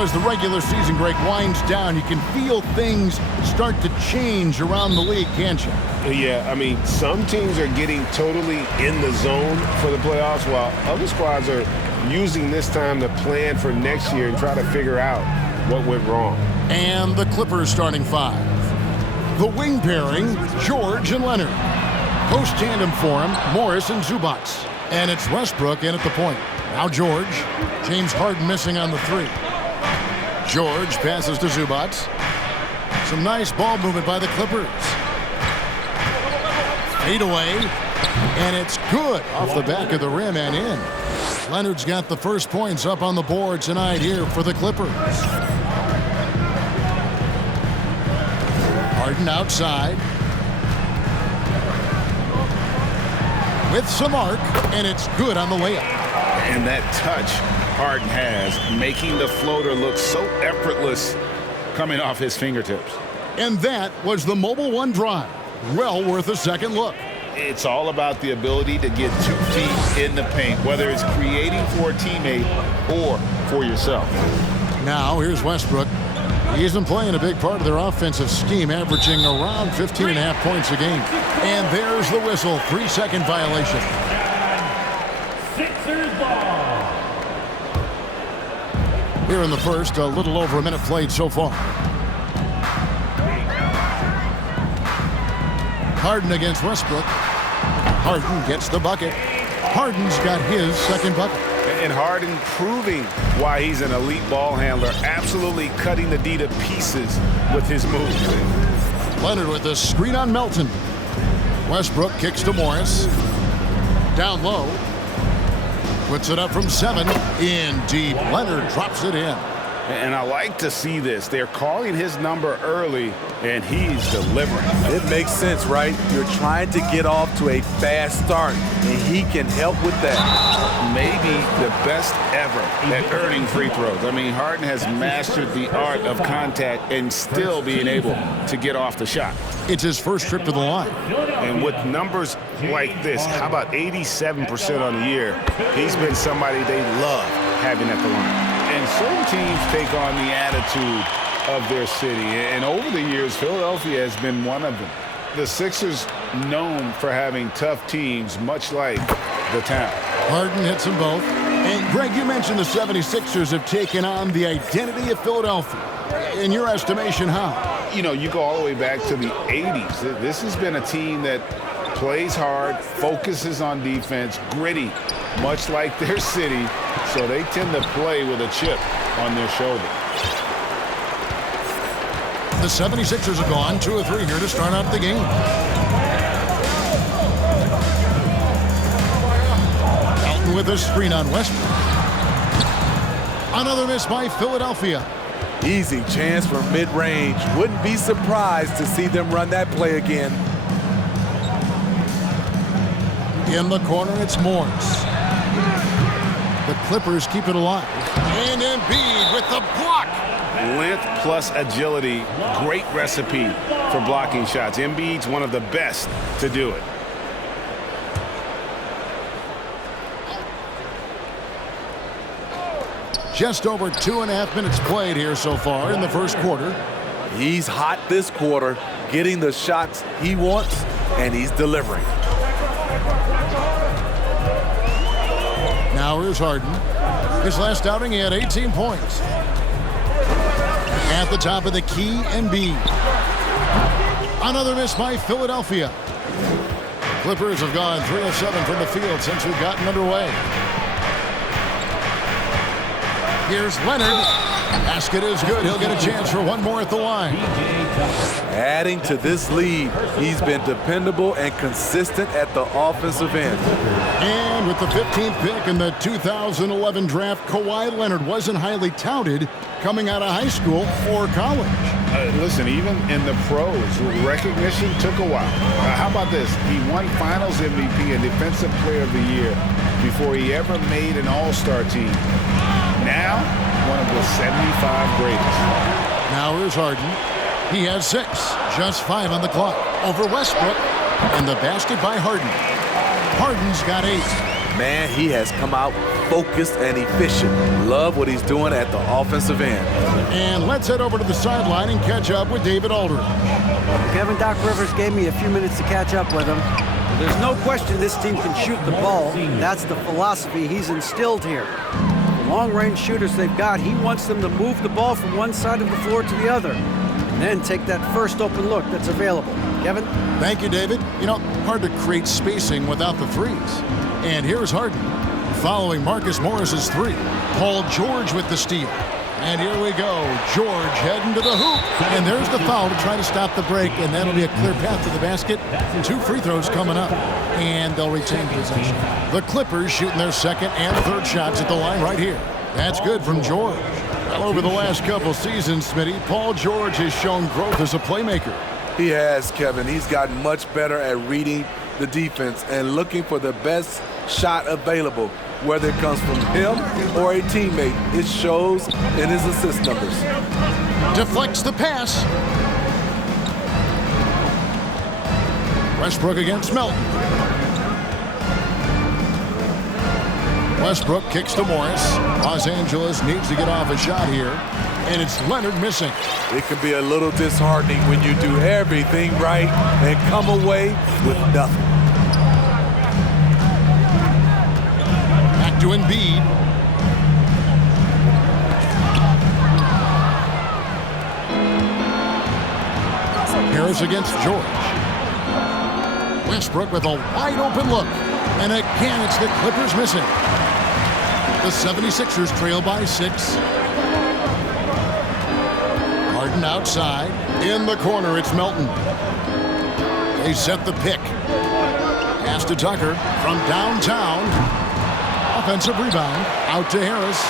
as the regular season, Greg, winds down, you can feel things start to change around the league, can't you? Yeah, I mean, some teams are getting totally in the zone for the playoffs, while other squads are using this time to plan for next year and try to figure out what went wrong. And the Clippers starting five. The wing pairing, George and Leonard. Post tandem for him, Morris and Zubac. And it's Westbrook in at the point. Now George. James Harden missing on the three. George passes to Zubac. Some nice ball movement by the Clippers. Fade away. And it's good off the back of the rim and in. Leonard's got the first points up on the board tonight here for the Clippers. Harden outside. With some arc, and it's good on the layup. And that touch Harden has, making the floater look so effortless coming off his fingertips. And that was the Mobile One drive. Well worth a second look. It's all about the ability to get 2 feet in the paint, whether it's creating for a teammate or for yourself. Now, here's Westbrook. He isn't playing a big part of their offensive scheme, averaging around 15.5 points a game. And there's the whistle, 3-second violation. Sixers ball. Here in the first, a little over a minute played so far. Harden against Westbrook. Harden gets the bucket. Harden's got his second bucket. And Harden proving why he's an elite ball handler, absolutely cutting the D to pieces with his moves. Leonard with the screen on Melton. Westbrook kicks to Morris. Down low. Puts it up from 7. In deep. Leonard drops it in. And I like to see this. They're calling his number early, and he's delivering. It makes sense, right? You're trying to get off to a fast start, and he can help with that. Maybe the best ever at earning free throws. I mean, Harden has mastered the art of contact and still being able to get off the shot. It's his first trip to the line. And with numbers like this, how about 87% on the year? He's been somebody they love having at the line. And certain teams take on the attitude of their city. And over the years, Philadelphia has been one of them. The Sixers known for having tough teams, much like the town. Harden hits them both. And Greg, you mentioned the 76ers have taken on the identity of Philadelphia. In your estimation, how? You know, you go all the way back to the 80s. This has been a team that plays hard, focuses on defense, gritty, much like their city. So they tend to play with a chip on their shoulder. The 76ers are gone. 2 or 3 here to start out the game. Elton with a screen on Westbrook. Another miss by Philadelphia. Easy chance for mid-range. Wouldn't be surprised to see them run that play again. In the corner, it's Morris. The Clippers keep it alive. And Embiid with the block. Length plus agility, great recipe for blocking shots. Embiid's one of the best to do it. Just over 2.5 minutes played here so far in the first quarter. He's hot this quarter, getting the shots he wants, and he's delivering. Now here's Harden. His last outing, he had 18 points. At the top of the key, Embiid. Another miss by Philadelphia. Clippers have gone 3 of 7 from the field since we've gotten underway. Here's Leonard. Basket is good. He'll get a chance for one more at the line. Adding to this lead, he's been dependable and consistent at the offensive end. And with the 15th pick in the 2011 draft, Kawhi Leonard wasn't highly touted coming out of high school or college. Listen, even in the pros, recognition took a while. How about this? He won Finals MVP and Defensive Player of the Year before he ever made an All-Star team. Now, one of the 75 greatest. Now here's Harden. He has 6, just 5 on the clock. Over Westbrook, and the basket by Harden. Harden's got 8. Man, he has come out focused and efficient. Love what he's doing at the offensive end. And let's head over to the sideline and catch up with David Aldridge. Kevin, Doc Rivers gave me a few minutes to catch up with him. There's no question this team can shoot the ball. That's the philosophy he's instilled here. The long-range shooters they've got, he wants them to move the ball from one side of the floor to the other, and then take that first open look that's available. Kevin? Thank you, David. You know, hard to create spacing without the threes. And here's Harden following Marcus Morris's three. Paul George with the steal. And here we go. George heading to the hoop. And there's the foul to try to stop the break, and that'll be a clear path to the basket. 2 free throws coming up, and they'll retain possession. The Clippers shooting their second and third shots at the line right here. That's good from George. Well, over the last couple seasons, Smitty, Paul George has shown growth as a playmaker. He has, Kevin. He's gotten much better at reading the defense and looking for the best shot available, whether it comes from him or a teammate. It shows in his assist numbers. Deflects the pass. Westbrook against Melton. Westbrook kicks to Morris. Los Angeles needs to get off a shot here, and it's Leonard missing. It can be a little disheartening when you do everything right and come away with nothing. Back to Embiid. Harris against George. Westbrook with a wide open look. And again, it's the Clippers missing. The 76ers trail by 6. Harden outside. In the corner, it's Melton. They set the pick. Pass to Tucker from downtown. Offensive rebound. Out to Harris.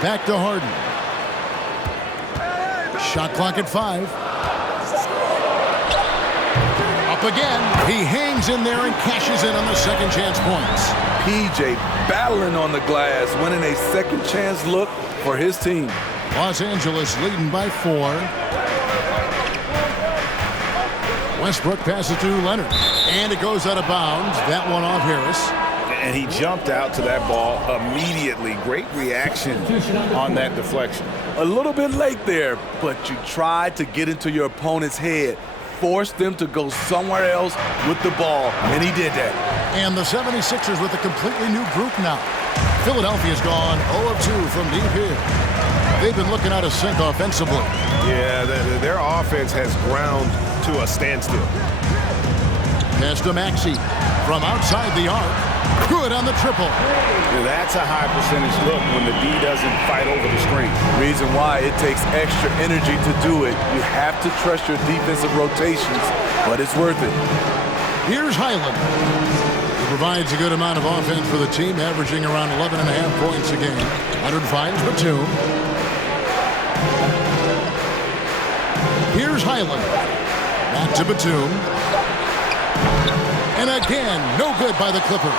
Back to Harden. Shot clock at 5. Up again. He hangs in there and cashes in on the second chance points. PJ battling on the glass, winning a second chance look for his team. Los Angeles leading by 4. Westbrook passes to Leonard. And it goes out of bounds. That one off Harris. And he jumped out to that ball immediately. Great reaction on that deflection. A little bit late there, but you tried to get into your opponent's head. Force them to go somewhere else with the ball, and he did that. And the 76ers with a completely new group now. Philadelphia's gone 0 of 2 from deep here. They've been looking out of sync offensively. Yeah, their offense has ground to a standstill. Pass to Maxey from outside the arc. Good on the triple. Yeah, that's a high percentage look when the D doesn't fight over the screen. Reason why it takes extra energy to do it. You have to trust your defensive rotations, but it's worth it. Here's Highland. He provides a good amount of offense for the team, averaging around 11.5 points a game. Leonard finds Batum. Here's Highland. Back to Batum. And again, no good by the Clippers.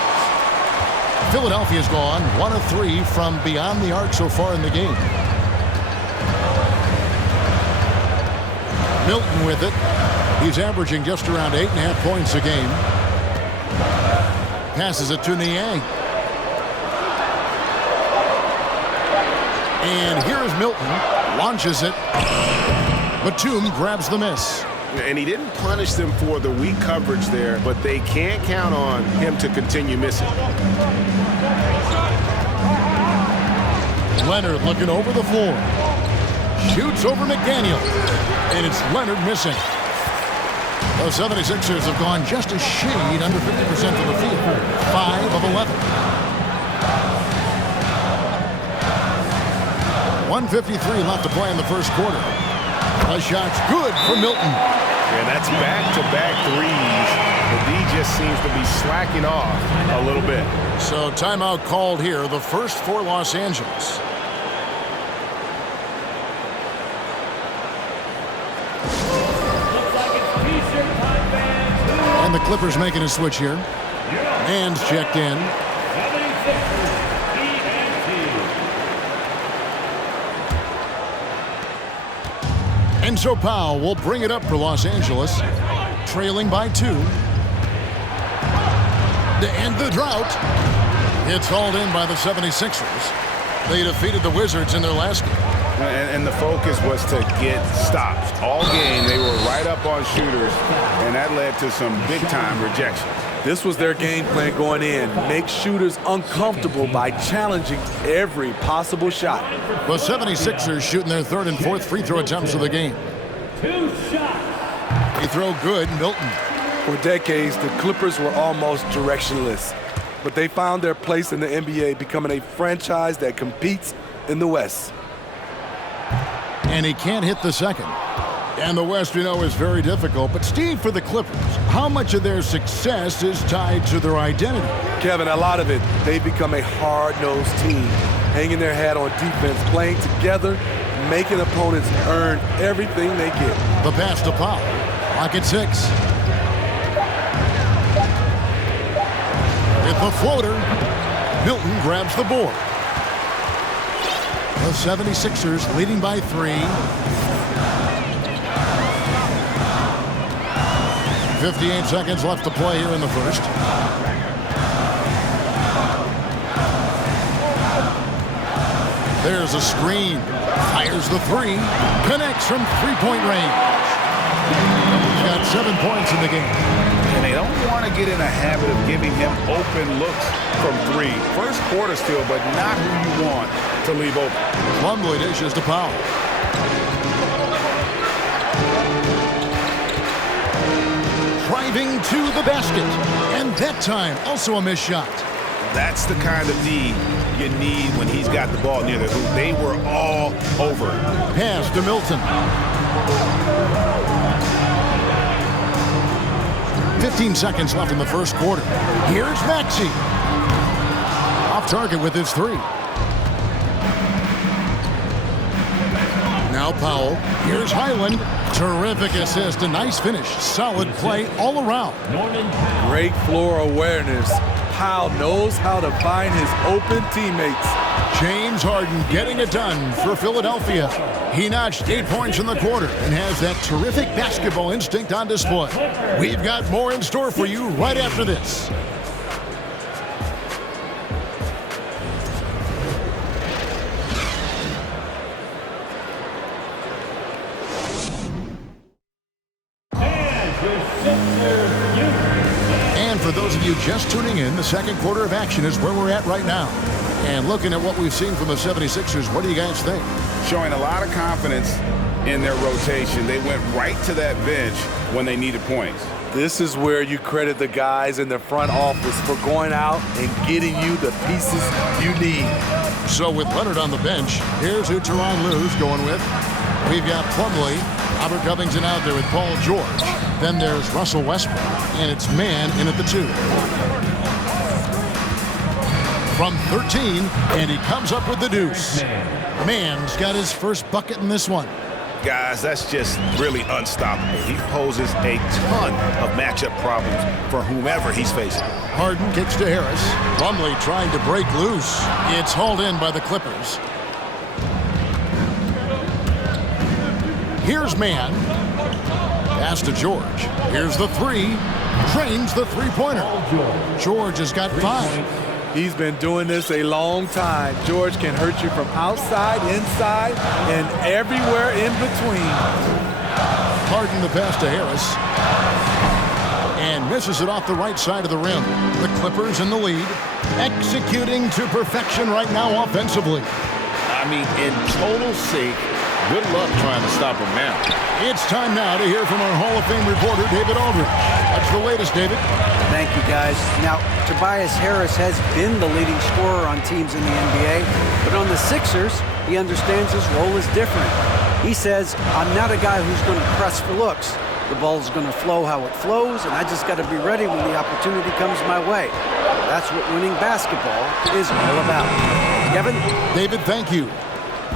Philadelphia's gone 1 of 3 from beyond the arc so far in the game. Milton with it. He's averaging just around 8.5 points a game. Passes it to Niang. And here's Milton. Launches it. Batum grabs the miss. And he didn't punish them for the weak coverage there, but they can't count on him to continue missing. Leonard looking over the floor. Shoots over McDaniel. And it's Leonard missing. The 76ers have gone just a shade under 50% of the field. 5 of 11. 1:53 left to play in the first quarter. A shot's good for Milton. And that's back-to-back threes. The D just seems to be slacking off a little bit. So timeout called here, the first for Los Angeles. And the Clippers making a switch here. Man's checked in. Enzo Powell will bring it up for Los Angeles, trailing by 2. to end the drought. It's hauled in by the 76ers. They defeated the Wizards in their last game. And the focus was to get stops. All game, they were right up on shooters, and that led to some big-time rejection. This was their game plan going in. Make shooters uncomfortable by challenging every possible shot. The 76ers shooting their third and fourth free throw attempts of the game. They throw good, Milton. For decades, the Clippers were almost directionless, but they found their place in the NBA, becoming a franchise that competes in the West. And he can't hit the second. And the West, we know, is very difficult. But, Steve, for the Clippers, how much of their success is tied to their identity? Kevin, a lot of it. They've become a hard-nosed team, hanging their hat on defense, playing together, making opponents earn everything they get. The pass to Powell. Clock at 6. With the floater, Milton grabs the board. The 76ers leading by 3. 58 seconds left to play here in the first. There's a screen. Fires the 3. Connects from three-point range. He's got 7 points in the game. And they don't want to get in a habit of giving him open looks from 3. First quarter still, but not who you want to leave open. Plumlee dishes to Powell. Driving to the basket. And that time, also a missed shot. That's the kind of D you need when he's got the ball near the hoop. They were all over. Pass to Milton. 15 seconds left in the first quarter. Here's Maxey. Off target with his 3. Now Powell. Here's Highland. Terrific assist. A nice finish. Solid play all around. Great floor awareness. Powell knows how to find his open teammates. James Harden getting it done for Philadelphia. He notched 8 points in the quarter and has that terrific basketball instinct on display. We've got more in store for you right after this. And for those of you just tuning in, the second quarter of action is where we're at right now. And looking at what we've seen from the 76ers, what do you guys think? Showing a lot of confidence in their rotation. They went right to that bench when they needed points. This is where you credit the guys in the front office for going out and getting you the pieces you need. So with Leonard on the bench, here's who Tyronn Lue's going with. We've got Plumlee, Robert Covington out there with Paul George. Then there's Russell Westbrook, and it's Mann in at the 2. From 13, and he comes up with the deuce. Mann's got his first bucket in this one. Guys, that's just really unstoppable. He poses a ton of matchup problems for whomever he's facing. Harden kicks to Harris. Plumlee trying to break loose. It's hauled in by the Clippers. Here's Mann. Pass to George. Here's the 3. Drains the three-pointer. George has got 5. He's been doing this a long time. George can hurt you from outside, inside, and everywhere in between. Harden the pass to Harris. And misses it off the right side of the rim. The Clippers in the lead. Executing to perfection right now offensively. I mean, in total sync. Good luck trying to stop him now. It's time now to hear from our Hall of Fame reporter, David Aldridge. What's the latest, David? Thank you, guys. Now, Tobias Harris has been the leading scorer on teams in the NBA, but on the Sixers, he understands his role is different. He says, I'm not a guy who's going to press for looks. The ball's going to flow how it flows, and I just got to be ready when the opportunity comes my way. That's what winning basketball is all about. Kevin? David, thank you.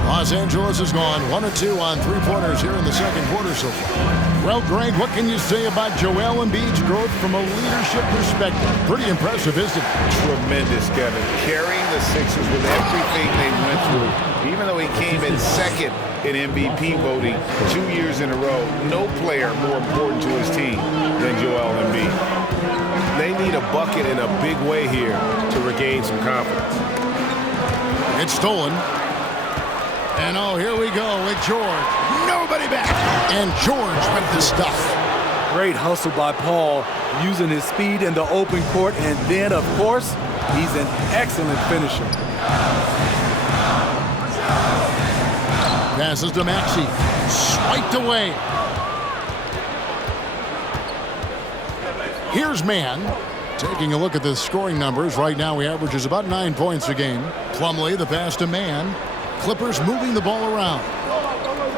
Los Angeles has gone 1-2 on three-pointers here in the second quarter so far. Well, Greg, what can you say about Joel Embiid's growth from a leadership perspective? Pretty impressive, isn't it? Tremendous, Kevin. Carrying the Sixers with everything they went through. Even though he came in second in MVP voting 2 years in a row, no player more important to his team than Joel Embiid. They need a bucket in a big way here to regain some confidence. It's stolen. And oh, here we go with George. Nobody back. And George with the stuff. Great hustle by Paul, using his speed in the open court. And then, of course, he's an excellent finisher. Passes to Maxey. Swiped away. Here's Mann. Taking a look at the scoring numbers. Right now he averages about 9 points a game. Plumlee, the pass to Mann. Clippers moving the ball around.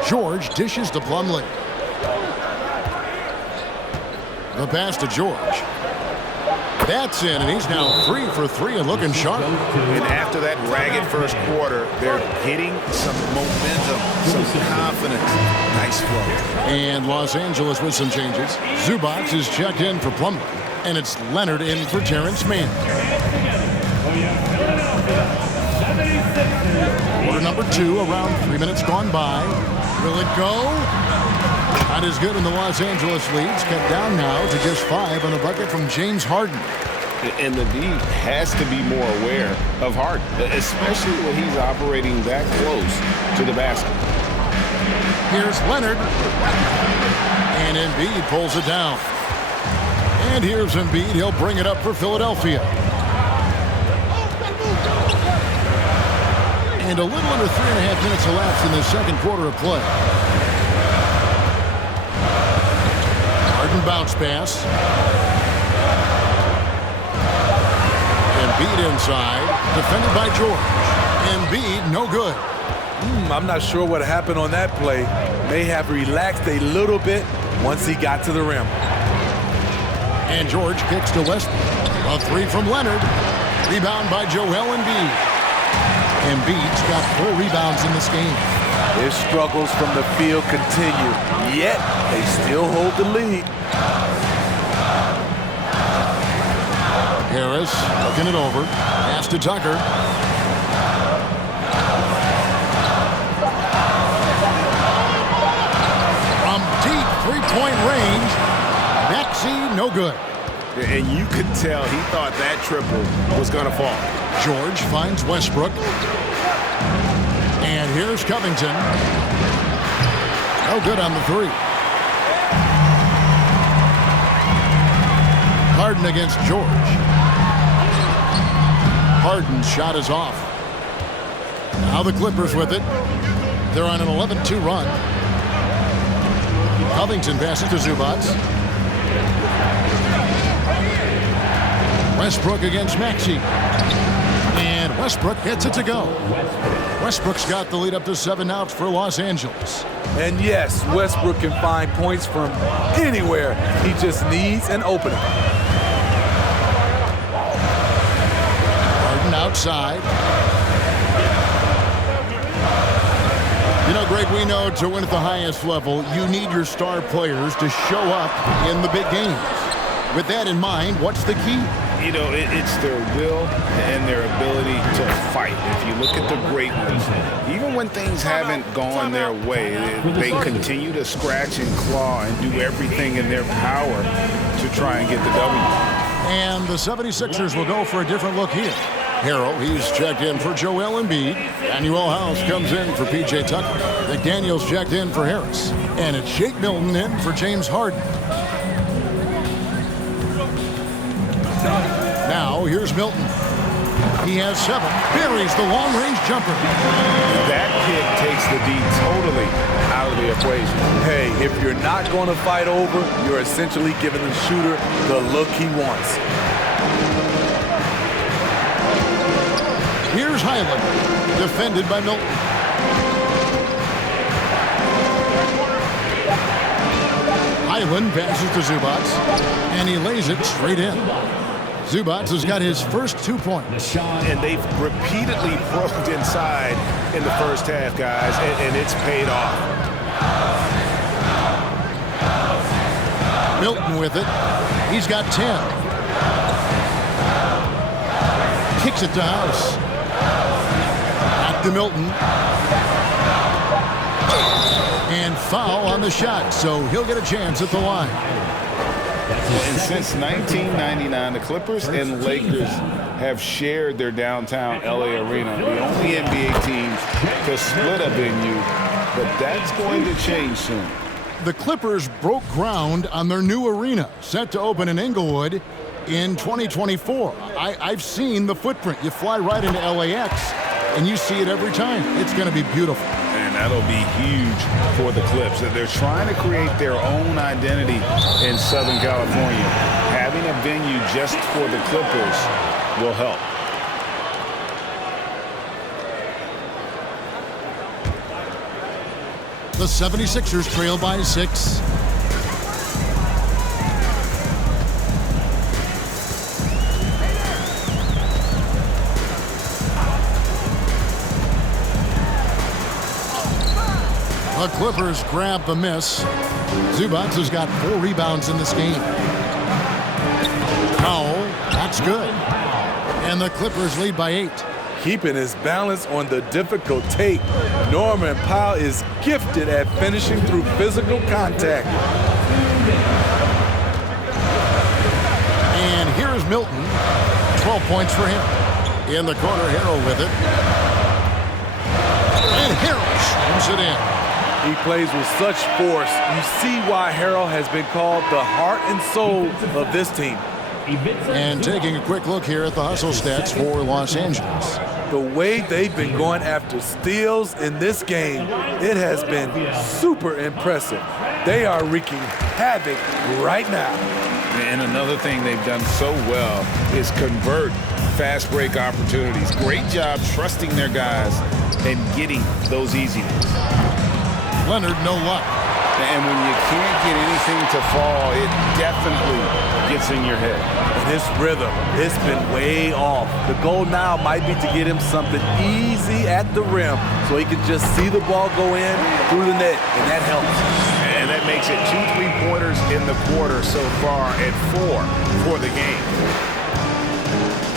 George dishes to Plumlee. The pass to George. That's in, and he's now 3 for 3 and looking sharp. And after that ragged first quarter, they're getting some momentum, some confidence. Nice flow. And Los Angeles with some changes. Zubac is checked in for Plumlee, and it's Leonard in for Terrence Mann. Quarter number 2, around 3 minutes gone by. Will it go? Not as good in the Los Angeles leads. Cut down now to just 5 on the bucket from James Harden. And the D has to be more aware of Harden, especially when he's operating that close to the basket. Here's Leonard. And Embiid pulls it down. And here's Embiid. He'll bring it up for Philadelphia. And a little under 3.5 minutes elapsed in the second quarter of play. Harden bounce pass. Embiid inside. Defended by George. Embiid no good. I'm not sure what happened on that play. May have relaxed a little bit once he got to the rim. And George kicks to Westbrook. A 3 from Leonard. Rebound by Joel Embiid. Embiid's got 4 rebounds in this game. His struggles from the field continue, yet they still hold the lead. Harris looking it over. Pass to Tucker. From deep three-point range, Maxey no good. And you could tell he thought that triple was going to fall. George finds Westbrook. And here's Covington. No good on the 3. Harden against George. Harden's shot is off. Now the Clippers with it. They're on an 11-2 run. Covington passes to Zubac. Westbrook against Maxey. And Westbrook gets it to go. Westbrook's got the lead up to 7 outs for Los Angeles. And yes, Westbrook can find points from anywhere. He just needs an opening. Harden outside. You know, Greg, we know to win at the highest level, you need your star players to show up in the big games. With that in mind, what's the key? You know, it's their will and their ability to fight. If you look at the great ones, even when things haven't gone their way, they continue to scratch and claw and do everything in their power to try and get the W. And the 76ers will go for a different look here. Harrell, he's checked in for Joel Embiid. Danuel House comes in for P.J. Tucker. McDaniels checked in for Harris. And it's Shake Milton in for James Harden. Now, here's Milton. He has 7. Buries the long-range jumper. That kick takes the D totally out of the equation. Hey, if you're not going to fight over, you're essentially giving the shooter the look he wants. Here's Highland, defended by Milton. Highland passes to Zubac, and he lays it straight in. Zubac has got his first 2 points. And they've repeatedly probed inside in the first half, guys, and it's paid off. Milton with it. He's got 10. Kicks it to House. Back to Milton. And foul on the shot, so he'll get a chance at the line. And since 1999, the Clippers and Lakers have shared their downtown LA arena, the only NBA teams to split a venue, but that's going to change soon. The Clippers broke ground on their new arena, set to open in Inglewood in 2024. I've seen the footprint. You fly right into LAX, and you see it every time. It's going to be beautiful. And that'll be huge for the Clips. They're trying to create their own identity in Southern California. Having a venue just for the Clippers will help. The 76ers trail by 6. The Clippers grab the miss. Zubac has got 4 rebounds in this game. Powell, that's good. And the Clippers lead by 8. Keeping his balance on the difficult take, Norman Powell is gifted at finishing through physical contact. And here is Milton. 12 points for him. In the corner, Harrell with it. And Harrell slams it in. He plays with such force. You see why Harrell has been called the heart and soul of this team. And taking a quick look here at the hustle stats for Los Angeles. The way they've been going after steals in this game, it has been super impressive. They are wreaking havoc right now. And another thing they've done so well is convert fast break opportunities. Great job trusting their guys and getting those easy ones. Leonard, no luck. And when you can't get anything to fall, it definitely gets in your head. And his rhythm, it's been way off. The goal now might be to get him something easy at the rim so he can just see the ball go in through the net, and that helps. And that makes it 2 3-pointers in the quarter so far at 4 for the game.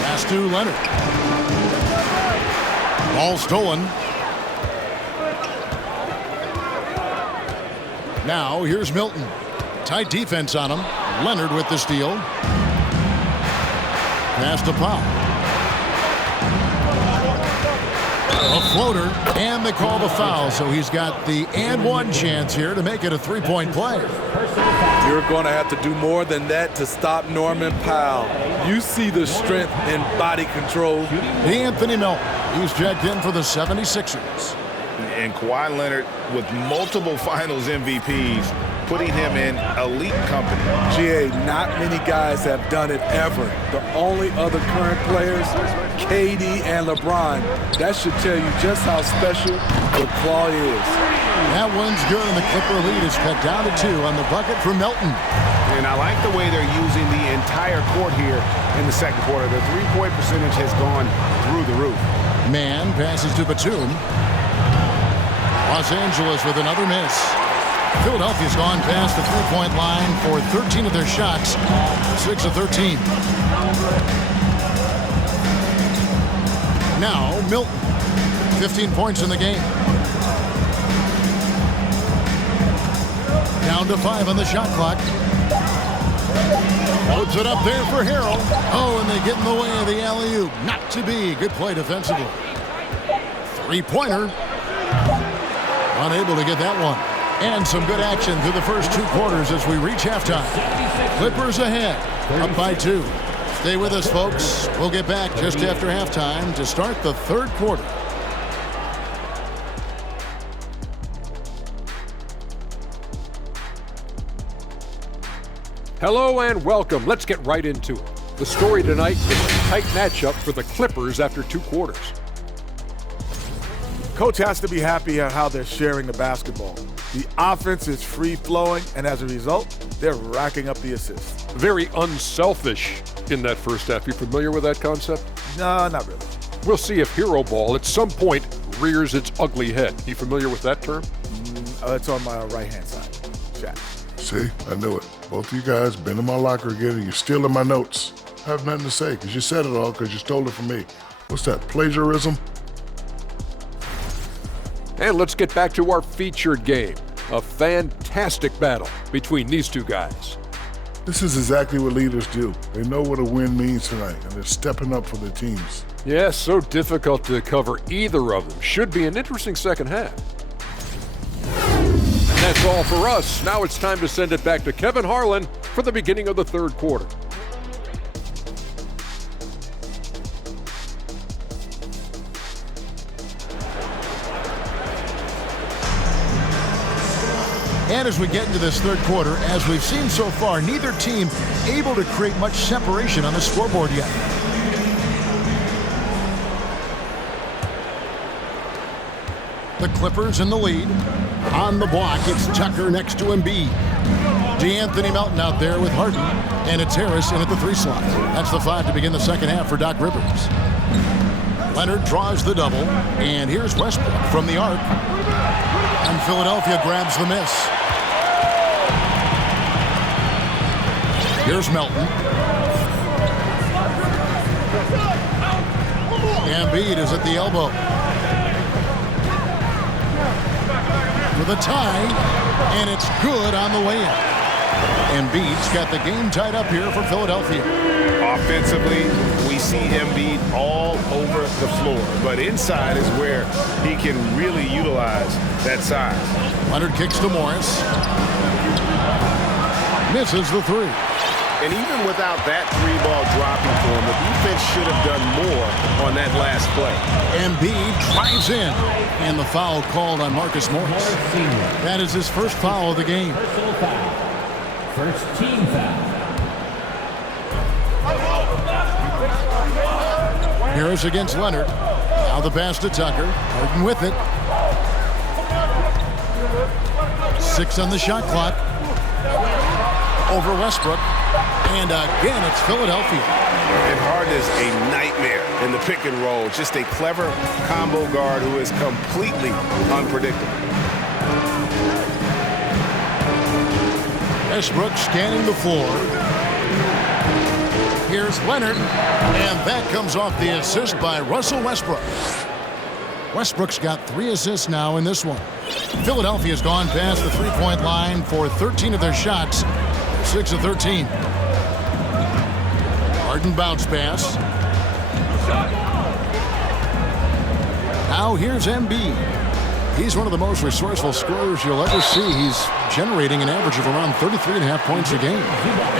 Pass to Leonard. Ball stolen. Now, here's Milton. Tight defense on him. Leonard with the steal. Pass to Powell. A floater, and they call the foul, so he's got the and one chance here to make it a 3-point play. You're going to have to do more than that to stop Norman Powell. You see the strength and body control. Anthony Melton, he's checked in for the 76ers. And Kawhi Leonard with multiple finals MVPs, putting him in elite company. GA, not many guys have done it ever. The only other current players, KD and LeBron. That should tell you just how special the claw is. That one's good, and the Clipper lead is cut down to 2 on the bucket for Melton. And I like the way they're using the entire court here in the second quarter. The three-point percentage has gone through the roof. Man passes to Batum. Los Angeles with another miss. Philadelphia's gone past the three-point line for 13 of their shots, 6 of 13. Now, Milton, 15 points in the game. Down to 5 on the shot clock. Loads it up there for Harrell. Oh, and they get in the way of the alley-oop. Not to be. Good play defensively. Three-pointer. Unable to get that one. And some good action through the first 2 quarters as we reach halftime. Clippers ahead, up by 2. Stay with us, folks. We'll get back just after halftime to start the third quarter. Hello and welcome. Let's get right into it. The story tonight is a tight matchup for the Clippers after 2 quarters. Coach has to be happy at how they're sharing the basketball. The offense is free-flowing, and as a result, they're racking up the assists. Very unselfish in that first half. You familiar with that concept? No, not really. We'll see if hero ball at some point rears its ugly head. You familiar with that term? It's on my right-hand side. Shaq. See, I knew it. Both of you guys been in my locker again, and you're stealing my notes. I have nothing to say, because you said it all, because you stole it from me. What's that, plagiarism? And let's get back to our featured game. A fantastic battle between these two guys. This is exactly what leaders do. They know what a win means tonight, and they're stepping up for their teams. Yeah, so difficult to cover either of them. Should be an interesting second half. And that's all for us. Now it's time to send it back to Kevin Harlan for the beginning of the third quarter. And as we get into this third quarter, as we've seen so far, neither team able to create much separation on the scoreboard yet. The Clippers in the lead. On the block, it's Tucker next to Embiid. DeAnthony Melton out there with Harden. And it's Harris in at the 3 slot. That's the 5 to begin the second half for Doc Rivers. Leonard draws the double. And here's Westbrook from the arc. And Philadelphia grabs the miss. Here's Melton. Embiid is at the elbow. For the tie, and it's good on the layup. Embiid's got the game tied up here for Philadelphia. Offensively, we see Embiid all over the floor, but inside is where he can really utilize that size. Leonard kicks to Morris. Misses the 3. And even without that 3-ball dropping for him, the defense should have done more on that last play. Embiid drives in, and the foul called on Marcus Morris. That is his first foul of the game. Personal foul. First team foul. Harris against Leonard. Now the pass to Tucker. Harden with it. 6 on the shot clock. Over Westbrook. And again, it's Philadelphia. And Harden is a nightmare in the pick and roll. Just a clever combo guard who is completely unpredictable. Westbrook scanning the floor. Here's Leonard. And that comes off the assist by Russell Westbrook. Westbrook's got 3 assists now in this one. Philadelphia's gone past the 3-point line for 13 of their shots. 6 of 13. Harden bounce pass. Now here's Embiid. He's one of the most resourceful scorers you'll ever see. He's generating an average of around 33.5 points a game.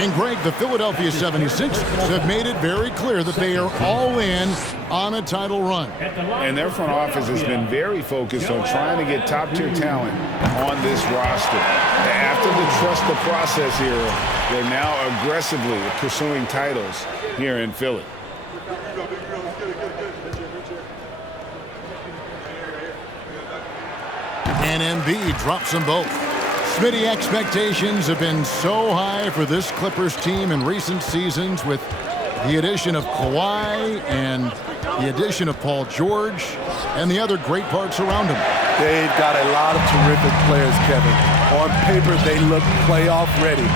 And Greg, the Philadelphia 76ers have made it very clear that they are all in on a title run. And their front office has been very focused on trying to get top-tier talent on this roster. After the trust the process era, they're now aggressively pursuing titles here in Philly. And Embiid drops them both. Smitty, expectations have been so high for this Clippers team in recent seasons with the addition of Kawhi and the addition of Paul George and the other great parts around him. They've got a lot of terrific players, Kevin. On paper, they look playoff ready.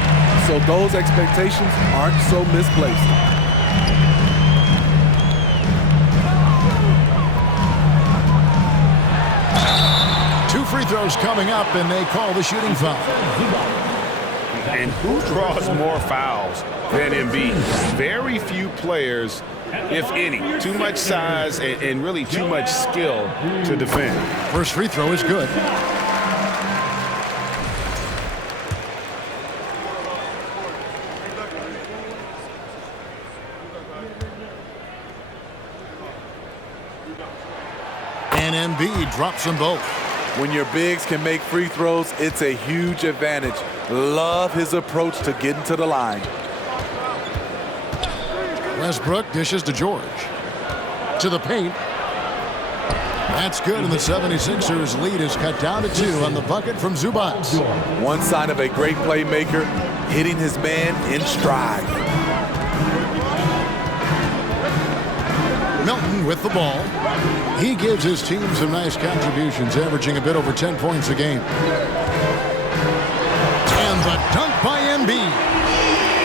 So those expectations aren't so misplaced. Free throws coming up, and they call the shooting foul. And who draws more fouls than Embiid? Very few players, if any. Too much size and really too much skill to defend. First free throw is good. And Embiid drops them both. When your bigs can make free throws, it's a huge advantage. Love his approach to getting to the line. Westbrook dishes to George. To the paint. That's good, and the 76ers lead is cut down to 2 on the bucket from Zubac. One sign of a great playmaker, hitting his man in stride. Melton with the ball. He gives his team some nice contributions, averaging a bit over 10 points a game. And the dunk by Embiid.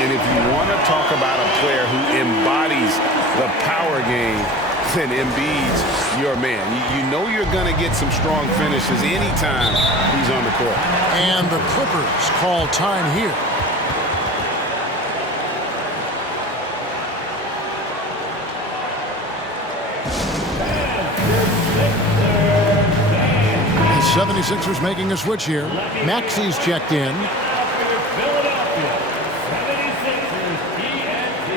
And if you want to talk about a player who embodies the power game, then Embiid's your man. You know you're going to get some strong finishes anytime he's on the court. And the Clippers call time here. 76ers making a switch here. Maxey's checked in. Philadelphia 76ers TNT.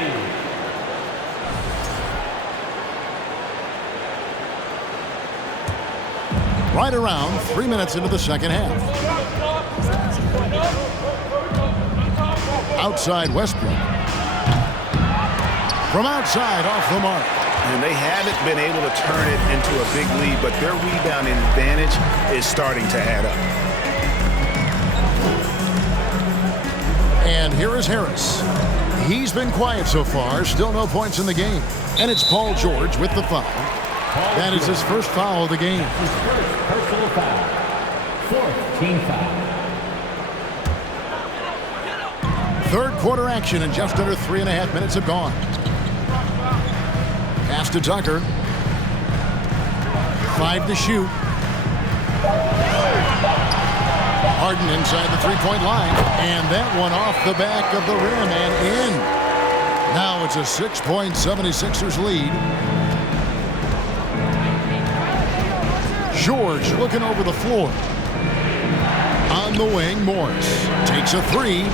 Right around 3 minutes into the second half. Outside Westbrook. From outside, off the mark. And they haven't been able to turn it into a big lead, but their rebounding advantage is starting to add up. And here is Harris. He's been quiet so far, still no points in the game. And it's Paul George with the foul. That is his first foul of the game. His first personal foul. Fourth team foul. Third quarter action, and just under 3.5 minutes have gone. Pass to Tucker. 5 to shoot. Harden inside the three-point line. And that one off the back of the rim and in. Now it's a 6-point 76ers lead. George looking over the floor. On the wing, Morris takes a three.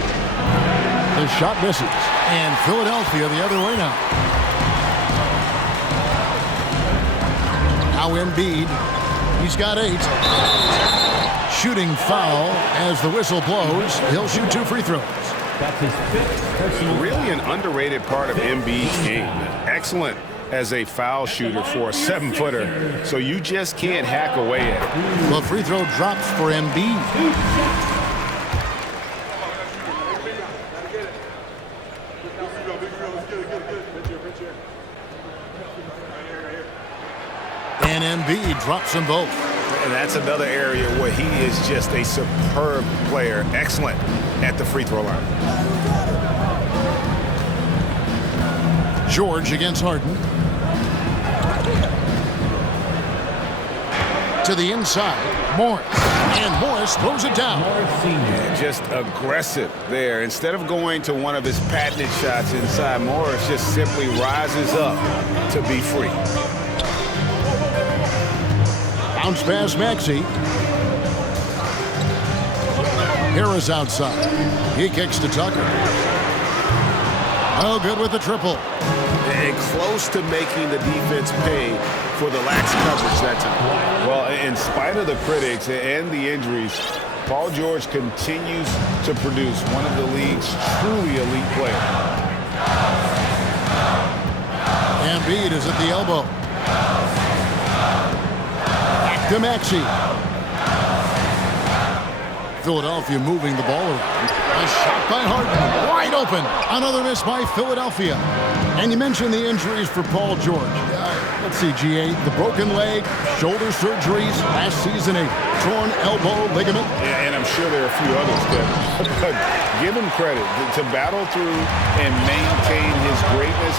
The shot misses. And Philadelphia the other way now. Now Embiid. He's got 8. Shooting foul as the whistle blows. He'll shoot 2 free throws. That's his fifth personal foul. Really an underrated part of Embiid's game. Excellent as a foul shooter for a 7-footer, so you just can't hack away at it. The free throw drops for Embiid. And Embiid drops them both. And that's another area where he is just a superb player. Excellent at the free throw line. George against Harden. To the inside, Morris. And Morris throws it down. Just aggressive there. Instead of going to one of his patented shots inside, Morris just simply rises up to be free. Bounce pass Maxey. Harris outside. He kicks to Tucker. Oh, good with the triple. And close to making the defense pay for the lax coverage that time. Well, in spite of the critics and the injuries, Paul George continues to produce one of the league's truly elite players. Embiid is at the elbow. Back to Maxey. Philadelphia moving the ball around. A shot by Harden. Wide open. Another miss by Philadelphia. And you mentioned the injuries for Paul George. Let's see, G8. The broken leg, shoulder surgeries, last season a torn elbow ligament. Yeah, and I'm sure there are a few others, Kevin. But give him credit. To battle through and maintain his greatness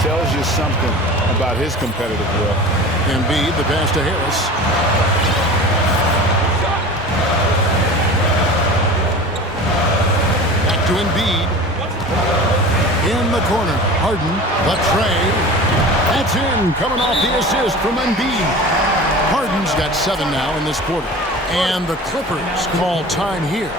tells you something about his competitive will. Embiid, the pass to Harris. To Embiid. In the corner. Harden. The tray. That's in. Coming off the assist from Embiid. Harden's got 7 now in this quarter. And the Clippers call time here.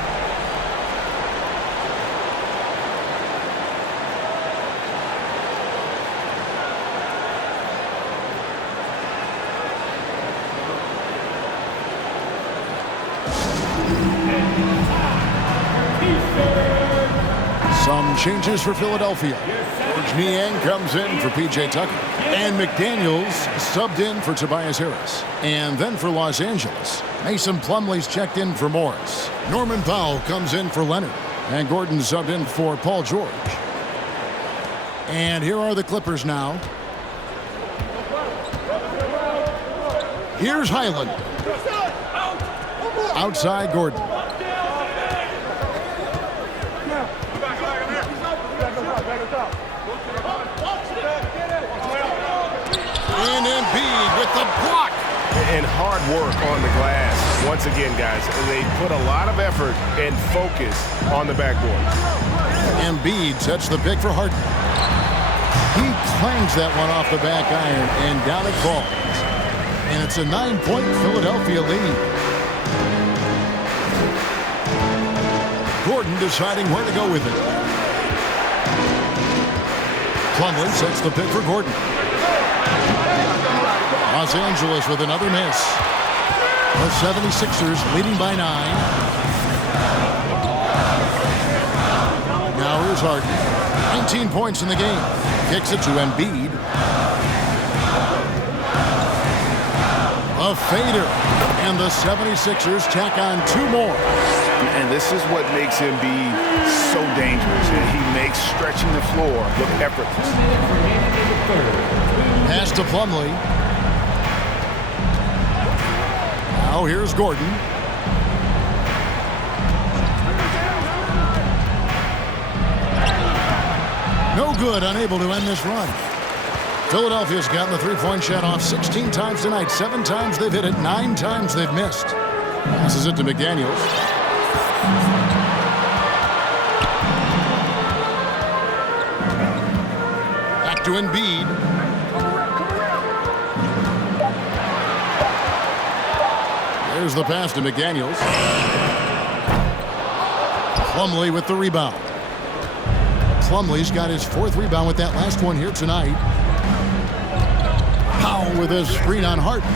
Some changes for Philadelphia. George Niang comes in for P.J. Tucker. And McDaniels subbed in for Tobias Harris. And then for Los Angeles, Mason Plumlee's checked in for Morris. Norman Powell comes in for Leonard. And Gordon subbed in for Paul George. And here are the Clippers now. Here's Highland. Outside Gordon. And Embiid with the block. And hard work on the glass. Once again, guys, they put a lot of effort and focus on the backboard. Embiid sets the pick for Harden. He clangs that one off the back iron, and down it falls. And it's a 9-point Philadelphia lead. Gordon deciding where to go with it. Plumlee sets the pick for Gordon. Los Angeles with another miss. The 76ers leading by 9. Now here's Harden. 19 points in the game. Kicks it to Embiid. A fader. And the 76ers tack on 2 more. And this is what makes him be so dangerous. He makes stretching the floor look effortless. Pass to Plumlee. Now here's Gordon. No good, unable to end this run. Philadelphia's gotten the three-point shot off 16 times tonight. 7 times they've hit it, 9 times they've missed. Passes it to McDaniels. Back to Embiid. There's the pass to McDaniels. Plumlee with the rebound. Plumlee's got his 4th rebound with that last one here tonight. Powell with a screen on Harden.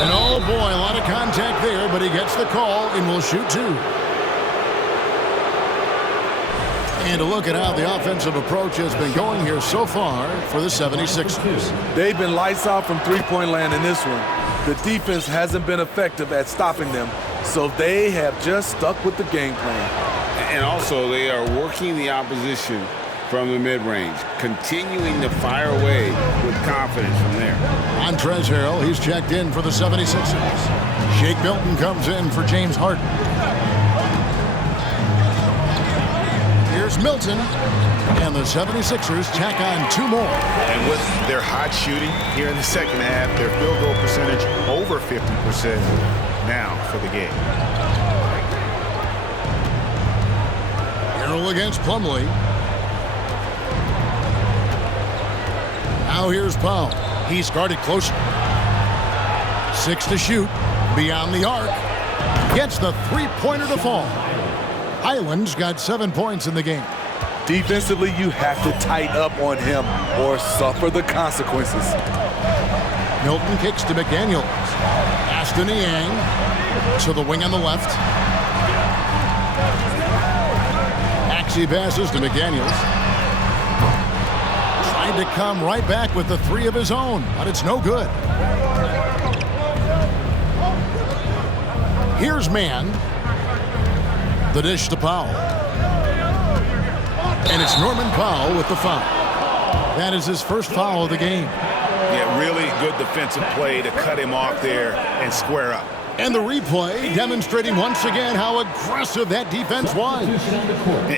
And oh boy, a lot of contact there, but he gets the call and will shoot 2. And to look at how the offensive approach has been going here so far for the 76ers. They've been lights out from three-point land in this one. The defense hasn't been effective at stopping them, so they have just stuck with the game plan. And also, they are working the opposition from the mid-range, continuing to fire away with confidence from there. Montrezl Harrell, he's checked in for the 76ers. Shake Milton comes in for James Harden. Here's Milton, and the 76ers tack on 2 more. And with their hot shooting here in the second half, their field goal percentage over 50% now for the game. Harrell against Plumlee. Now here's Powell. He's guarded closer. 6 to shoot. Beyond the arc. Gets the three-pointer to fall. Highland's got 7 points in the game. Defensively, you have to tighten up on him or suffer the consequences. Milton kicks to McDaniels. Pass to Niang. To the wing on the left. Maxey passes to McDaniels. Tried to come right back with the 3 of his own, but it's no good. Here's Mann. The dish to Powell. And it's Norman Powell with the foul. That is his first foul of the game. Yeah, really good defensive play to cut him off there and square up. And the replay demonstrating once again how aggressive that defense was.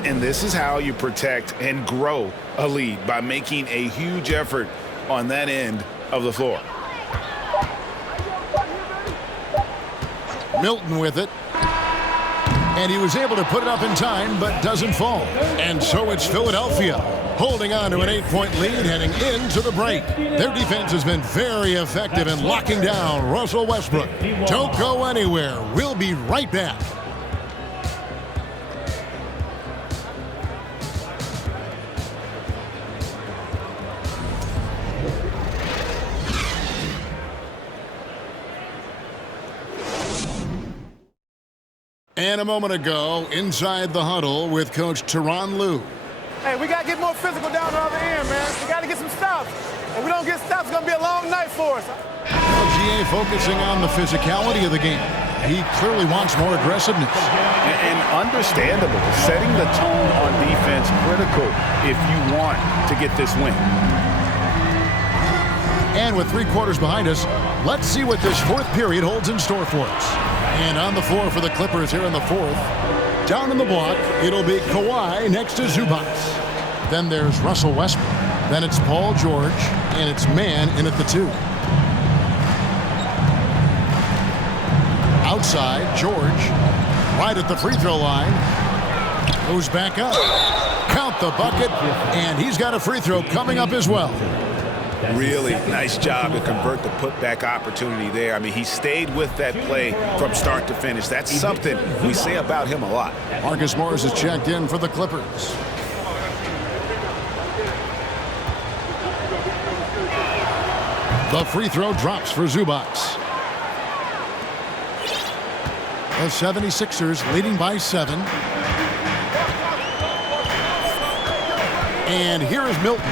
And this is how you protect and grow a lead, by making a huge effort on that end of the floor. Milton with it. And he was able to put it up in time, but doesn't fall. And so it's Philadelphia holding on to an 8-point lead heading into the break. Their defense has been very effective in locking down Russell Westbrook. Don't go anywhere. We'll be right back. And a moment ago, inside the huddle with Coach Tyronn Lue. Hey, we got to get more physical down the other end, man. We got to get some stops. If we don't get stops, it's going to be a long night for us. LGA focusing on the physicality of the game. He clearly wants more aggressiveness. And understandable. Setting the tone on defense critical if you want to get this win. And with 3 quarters behind us, let's see what this 4th period holds in store for us. And on the floor for the Clippers here in the 4th. Down in the block, it'll be Kawhi next to Zubac. Then there's Russell Westbrook. Then it's Paul George, and it's Mann in at the 2. Outside, George, right at the free throw line. Goes back up. Count the bucket, and he's got a free throw coming up as well. Really nice job to convert the putback opportunity there. I mean, he stayed with that play from start to finish. That's something we say about him a lot. Marcus Morris is checked in for the Clippers. The free throw drops for Zubac. The 76ers leading by 7. And here is Milton.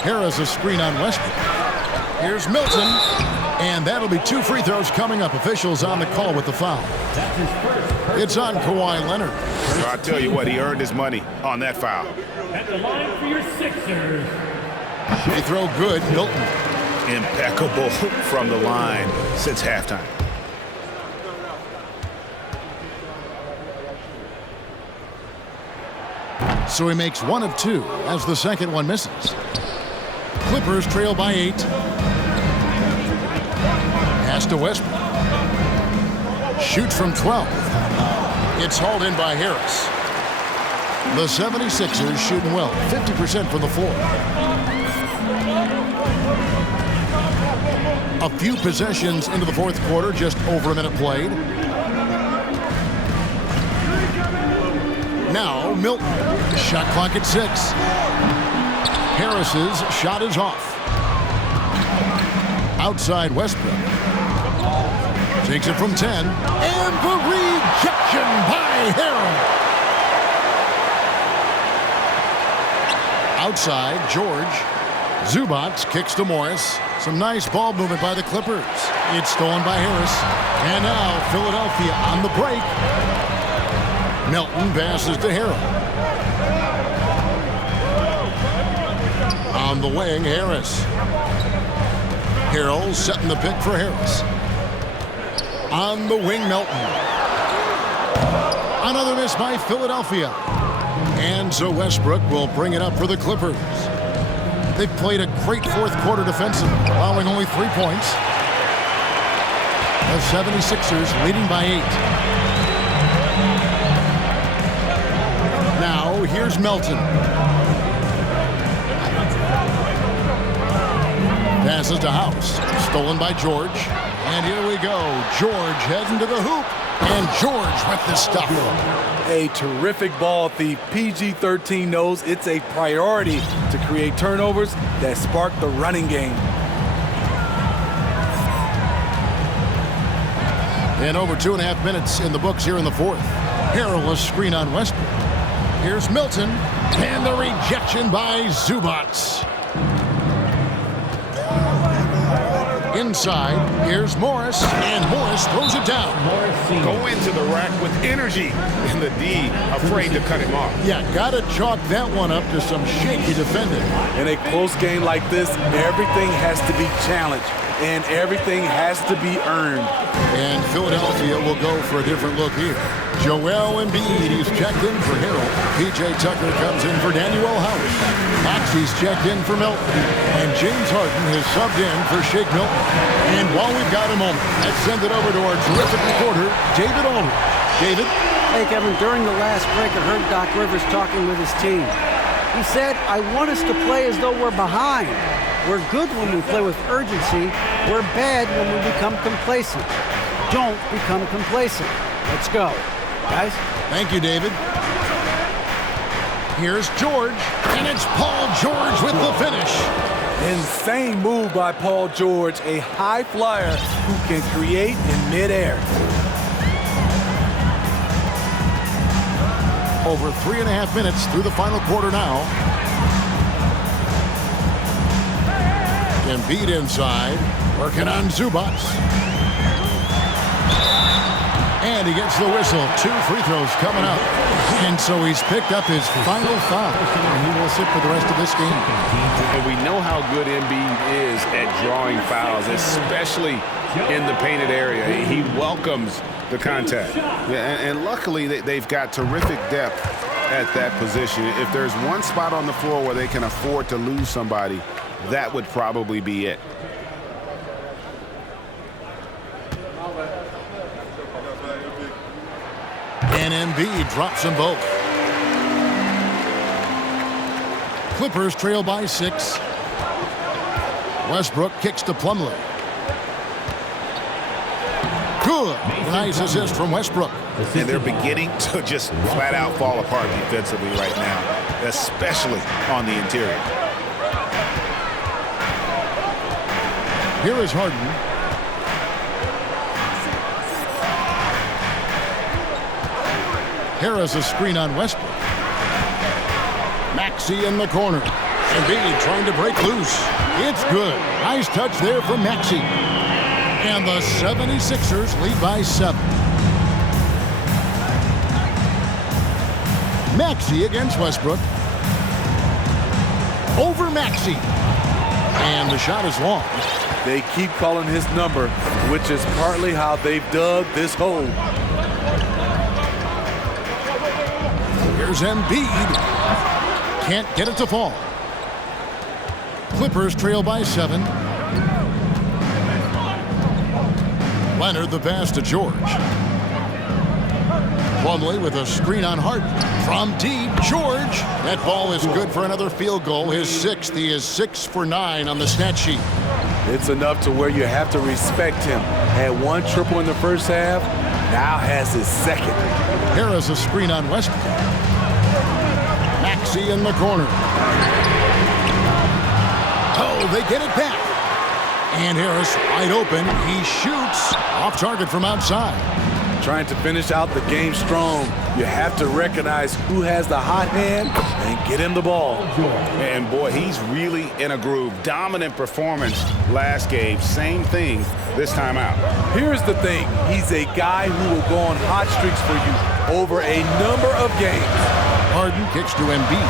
Harris a screen on Westbrook. Here's Milton. And that'll be 2 free throws coming up. Officials on the call with the foul. It's on Kawhi Leonard. So I tell you what, he earned his money on that foul. At the line for your Sixers. Free throw good, Milton. Impeccable from the line since halftime. So he makes 1 of 2 as the second one misses. Clippers trail by 8. Pass to Westbrook. Shoots from 12. It's hauled in by Harris. The 76ers shooting well, 50% from the floor. A few possessions into the fourth quarter, just over a minute played. Now Milton, shot clock at 6. Harris's shot is off. Outside Westbrook. Takes it from 10. And the rejection by Harrell. Outside, George. Zubac kicks to Morris. Some nice ball movement by the Clippers. It's stolen by Harris. And now Philadelphia on the break. Milton passes to Harrell. On the wing, Harris. Harrell setting the pick for Harris. On the wing, Milton. Another miss by Philadelphia. And so Westbrook will bring it up for the Clippers. They've played a great fourth quarter defensively, allowing only 3 points. The 76ers leading by 8. Now, here's Melton. Passes to House. Stolen by George. And here we go. George heading to the hoop. And George with the stuff. A terrific ball thief. PG-13 knows it's a priority to create turnovers that spark the running game. And over 2.5 minutes in the books here in the fourth. Harrell a screen on Westbrook. Here's Milton. And the rejection by Zubac. Inside, here's Morris, and Morris throws it down. Go into the rack with energy, and the D afraid to cut him off. Yeah, gotta chalk that one up to some shaky defending. In a close game like this, everything has to be challenged, and everything has to be earned. And Philadelphia will go for a different look here. Joel Embiid, he's checked in for Harrell. P.J. Tucker comes in for Daniel House. Maxey's checked in for Milton. And James Harden has subbed in for Shake Milton. And while we've got a moment, let's send it over to our terrific reporter, David Aldridge. David? Hey, Kevin, during the last break, I heard Doc Rivers talking with his team. He said, I want us to play as though we're behind. We're good when we play with urgency. We're bad when we become complacent. Don't become complacent. Let's go, guys. Thank you, David. Here's George, and it's Paul George with the finish. Insane move by Paul George, a high flyer who can create in midair. Over 3.5 minutes through the final quarter now. Embiid inside, working on Zubac. And he gets the whistle. 2 free throws coming up. And so he's picked up his final foul. And he will sit for the rest of this game. And we know how good Embiid is at drawing fouls, especially in the painted area. He welcomes the contact. And luckily, they've got terrific depth at that position. If there's one spot on the floor where they can afford to lose somebody, that would probably be it. And Embiid drops them both. Clippers trail by 6. Westbrook kicks to Plumlee. Good. Nice assist from Westbrook. And they're beginning to just flat out fall apart defensively right now, especially on the interior. Here is Harden. Harris a screen on Westbrook. Maxey in the corner. Embiid trying to break loose. It's good. Nice touch there from Maxey. And the 76ers lead by 7. Maxey against Westbrook. Over Maxey. And the shot is long. They keep calling his number, which is partly how they've dug this hole. Here's Embiid. Can't get it to fall. Clippers trail by 7. Leonard the pass to George. Plumlee with a screen on Harden. From deep, George. That ball is good for another field goal. His 6th. He is 6 for 9 on the stat sheet. It's enough to where you have to respect him. Had 1 triple in the first half, now has his 2nd. Harris a screen on Westbrook. Maxey in the corner. Oh, they get it back. And Harris wide open. He shoots off target from outside. Trying to finish out the game strong. You have to recognize who has the hot hand and get him the ball. And boy, he's really in a groove. Dominant performance last game. Same thing this time out. Here's the thing. He's a guy who will go on hot streaks for you over a number of games. Harden kicks to Embiid.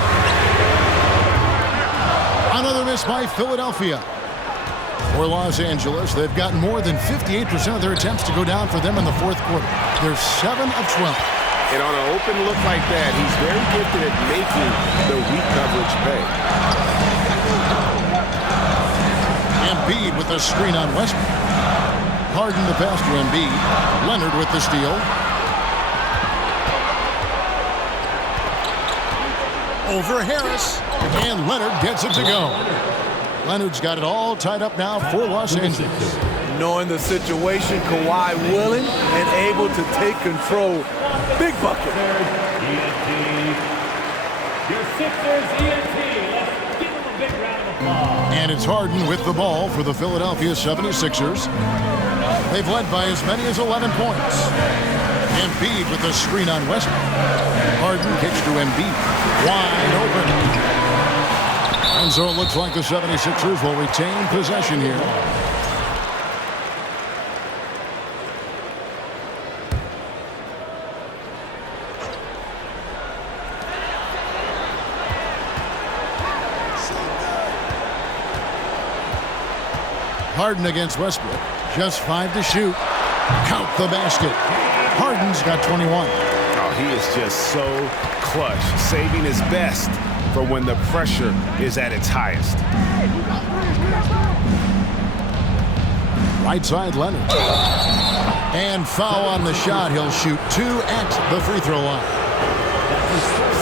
Another miss by Philadelphia. For Los Angeles, they've gotten more than 58% of their attempts to go down for them in the fourth quarter. They're 7 of 12. And on an open look like that, he's very gifted at making the weak coverage pay. Embiid with the screen on Westbrook. Harden the pass to Embiid. Leonard with the steal. Over Harris. And Leonard gets it to go. Leonard's got it all tied up now for Los Angeles. Knowing the situation, Kawhi willing and able to take control. Big bucket. Your Sixers ENT. Let's give them a big round of applause. And it's Harden with the ball for the Philadelphia 76ers. They've led by as many as 11 points. Embiid with the screen on Westbrook. Harden kicks to Embiid. Wide open. And so it looks like the 76ers will retain possession here. Harden against Westbrook. Just 5 to shoot. Count the basket. Harden's got 21. Oh, he is just so clutch, saving his best for when the pressure is at its highest. Right side, Leonard. And foul on the shot. He'll shoot 2 at the free throw line.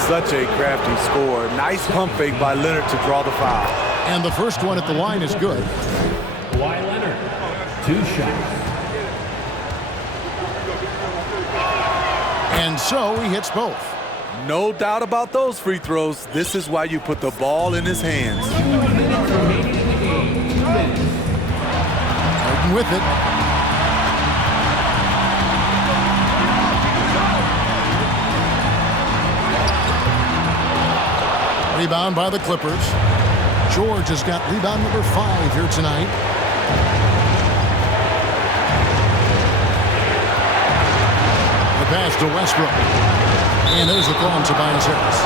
Such a crafty score. Nice pump fake by Leonard to draw the foul. And the first one at the line is good. Kawhi Leonard, 2 shots. And so he hits both. No doubt about those free throws. This is why you put the ball in his hands. 2 minutes remaining in the game. 2 minutes. Harden with it. Rebound by the Clippers. George has got rebound number 5 here tonight. The pass to Westbrook. And there's the call on Tobias Harris.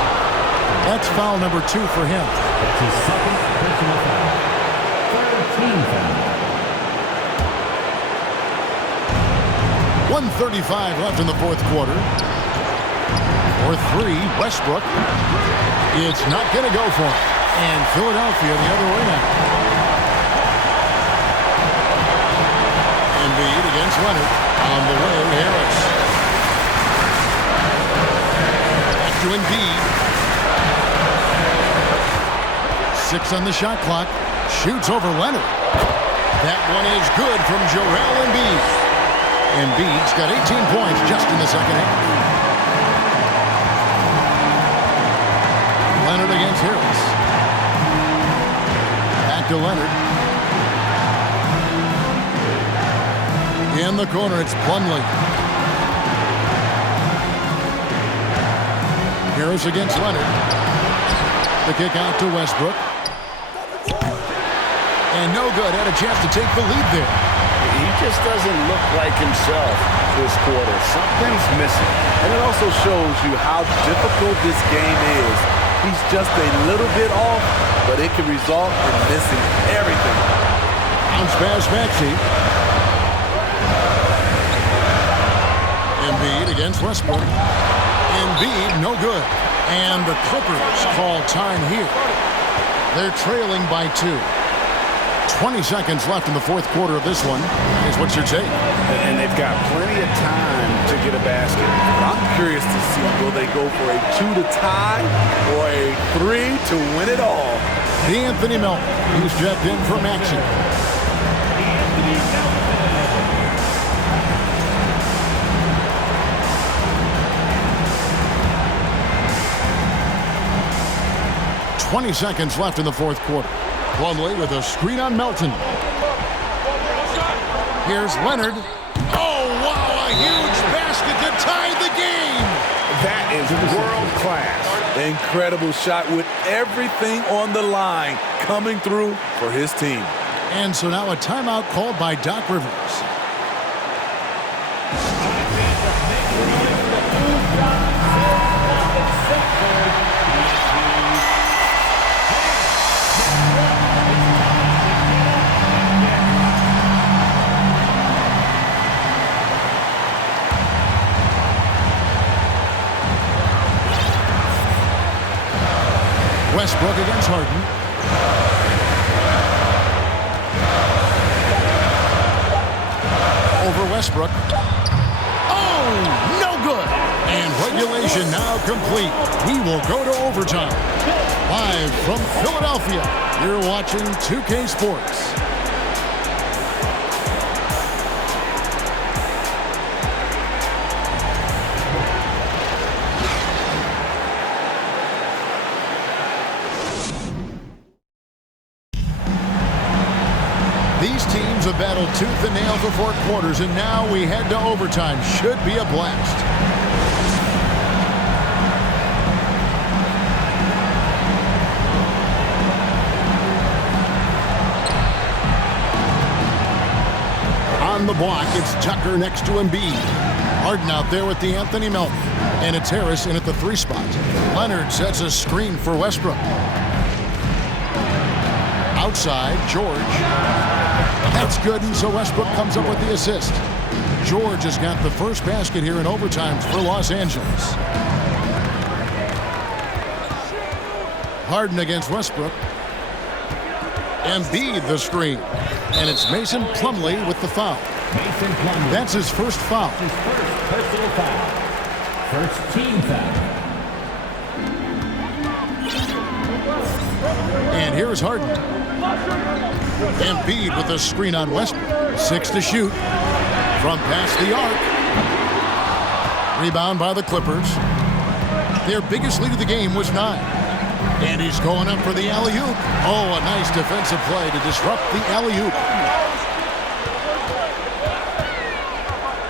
That's foul number 2 for him. That's his 2nd personal foul. 3rd team foul. 1:35 left in the fourth quarter. For 3, Westbrook. It's not going to go for him. And Philadelphia the other way now. Embiid against Leonard. On the way, Harris. Back to Embiid. 6 on the shot clock. Shoots over Leonard. That one is good from Joel Embiid. Embiid's got 18 points just in the second half. Leonard against Harris. Back to Leonard. In the corner, it's Plumlee. Harris against Leonard. The kick out to Westbrook. And no good. Had a chance to take the lead there. He just doesn't look like himself this quarter. Something's missing. And it also shows you how difficult this game is. He's just a little bit off, but it can result in missing everything. Bounce pass Maxey. Embiid against Westbrook. Embiid, no good. And the Clippers call time here. They're trailing by 2. 20 seconds left in the fourth quarter of this one. Here's what's your take? And they've got plenty of time to get a basket. I'm curious to see, will they go for a 2 to tie or a 3 to win it all? Anthony Melton. He's checked in from action. .20 seconds left in the fourth quarter. Plumlee with a screen on Melton. Here's Leonard. Oh, wow, a huge basket to tie the game. That is world class. Incredible shot with everything on the line coming through for his team. And so now a timeout called by Doc Rivers. Westbrook against Harden. Over Westbrook. Oh, no good. And regulation now complete. We will go to overtime. Live from Philadelphia, you're watching 2K Sports. These teams have battled tooth and nail for 4 quarters, and now we head to overtime. Should be a blast. On the block, it's Tucker next to Embiid. Harden out there with the Anthony Melton. And it's Harris in at the 3 spot. Leonard sets a screen for Westbrook. Outside, George. That's good, and so Westbrook comes up with the assist. George has got the first basket here in overtime for Los Angeles. Harden against Westbrook. Embiid the screen. And it's Mason Plumlee with the foul. Mason Plumlee. That's his first foul. His first personal foul. First team foul. And here's Harden. Embiid with a screen on Westbrook. 6 to shoot. From past the arc. Rebound by the Clippers. Their biggest lead of the game was 9. And he's going up for the alley-oop. Oh, a nice defensive play to disrupt the alley-oop.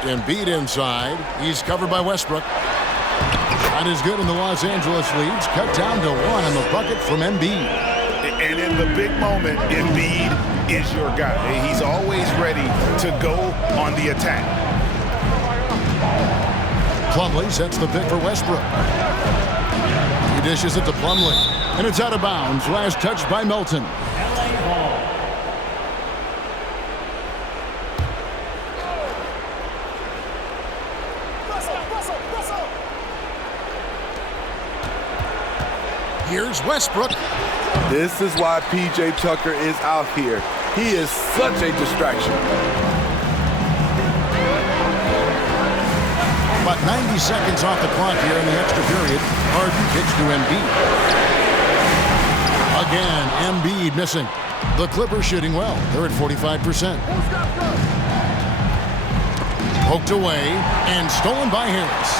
Embiid inside. He's covered by Westbrook. Shot is good, and the Los Angeles leads cut down to 1 on the bucket from Embiid. And in the big moment, Embiid is your guy. He's always ready to go on the attack. Plumlee sets the pick for Westbrook. He dishes it to Plumlee. And it's out of bounds. Last touch by Melton. Here's Westbrook. This is why P.J. Tucker is out here. He is such a distraction. About 90 seconds off the clock here in the extra period. Harden kicks to Embiid. again, Embiid missing. The Clippers shooting well. They're at 45%. Poked away and stolen by Harris.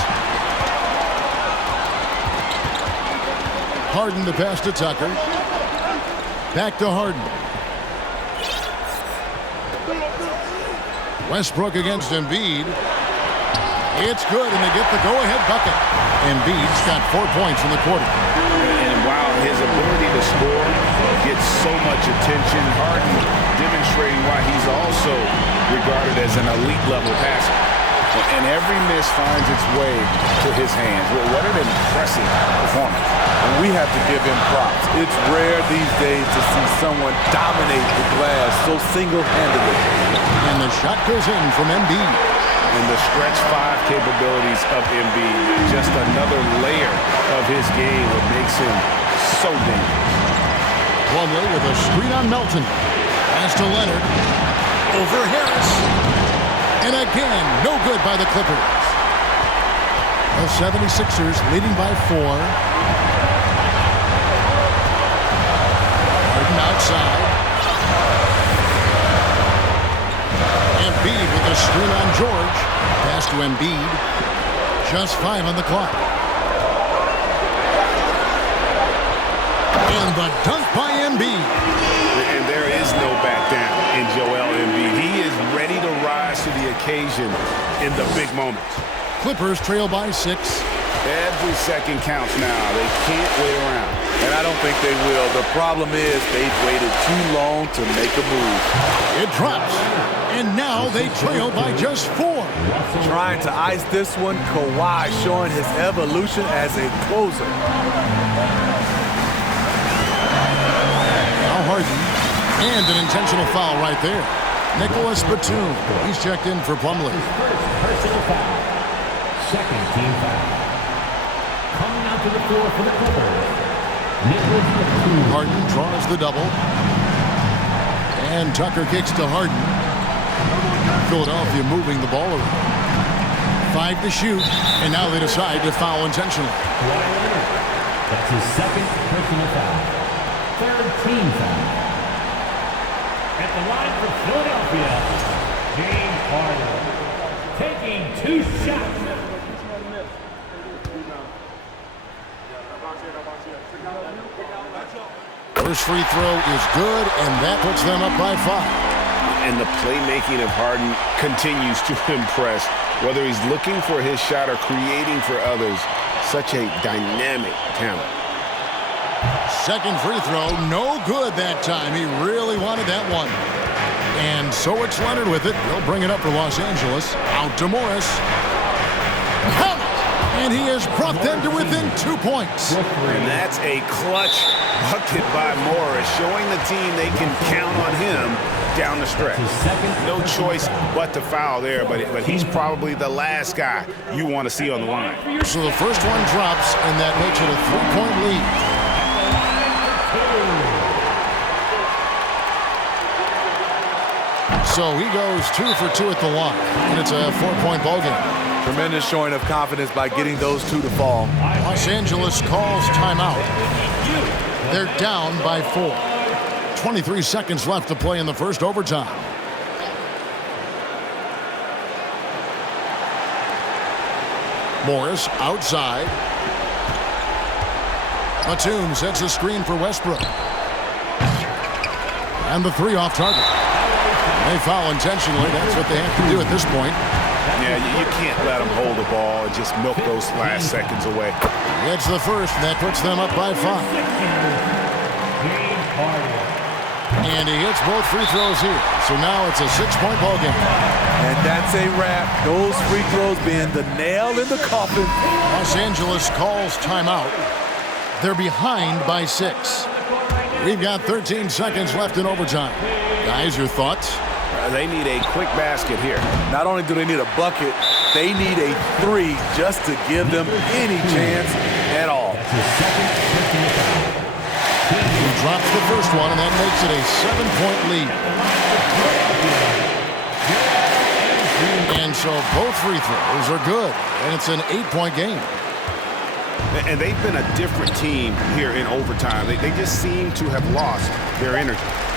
Harden the pass to Tucker. Back to Harden. Westbrook against Embiid. It's good, and they get the go-ahead bucket. Embiid's got 4 points in the quarter. And while his ability to score gets so much attention, Harden demonstrating why he's also regarded as an elite-level passer. And every miss finds its way to his hands. What an impressive performance. And we have to give him props. It's rare these days to see someone dominate the glass so single-handedly. And the shot goes in from Embiid. And the stretch 5 capabilities of Embiid, just another layer of his game that makes him so dangerous. Plumlee with a screen on Melton. Pass to Leonard. Over Harris. And again, no good by the Clippers. The 76ers leading by 4. Harden outside. Embiid with a screen on George. Pass to Embiid. Just 5 on the clock. And the dunk by Embiid. And there is no back down in Joel Embiid. He is ready to rise to the occasion in the big moments. Clippers trail by 6. Every second counts now. They can't wait around. And I don't think they will. The problem is they've waited too long to make a move. It drops. And now they trail by just 4. Trying to ice this one, Kawhi showing his evolution as a closer. Now Harden. And an intentional foul right there. Nicholas Batum. He's checked in for Plumlee. Personal foul. Second team foul. Coming out to the floor for the Clippers. Nicholas Batum. Harden draws the double. And Tucker kicks to Harden. Philadelphia moving the ball around. 5 to shoot. And now they decide to foul intentionally. That's his second personal foul. Third team foul. At the line for Philadelphia, James Harden taking 2 shots. First free throw is good, and that puts them up by 5. And the playmaking of Harden continues to impress. Whether he's looking for his shot or creating for others, such a dynamic talent. Second free throw, no good that time. He really wanted that one. And so it's Leonard with it. They'll bring it up for Los Angeles. Out to Morris. Count it! And he has brought them to within 2 points. And that's a clutch bucket by Morris, showing the team they can count on him down the stretch. No choice but to foul there, but he's probably the last guy you want to see on the line. So the first one drops, and that makes it a 3-point lead. So he goes 2 for 2 at the line, and it's a 4-point ball game. Tremendous showing of confidence by getting those 2 to fall. Los Angeles calls timeout. They're down by 4. 23 seconds left to play in the first overtime. Morris outside. Batum sets a screen for Westbrook. And the 3 off target. They foul intentionally. That's what they have to do at this point. Yeah, you can't let them hold the ball and just milk those last seconds away. It's the first, and that puts them up by 5. And he hits both free throws here. So now it's a 6-point ball game. And that's a wrap. Those free throws being the nail in the coffin. Los Angeles calls timeout. They're behind by 6. We've got 13 seconds left in overtime. Guys, your thoughts? They need a quick basket here. Not only do they need a bucket, they need a 3 just to give them any chance at all. He drops the first one, and that makes it a 7-point lead. And so both free throws are good, and it's an 8-point game. And they've been a different team here in overtime. They just seem to have lost their energy.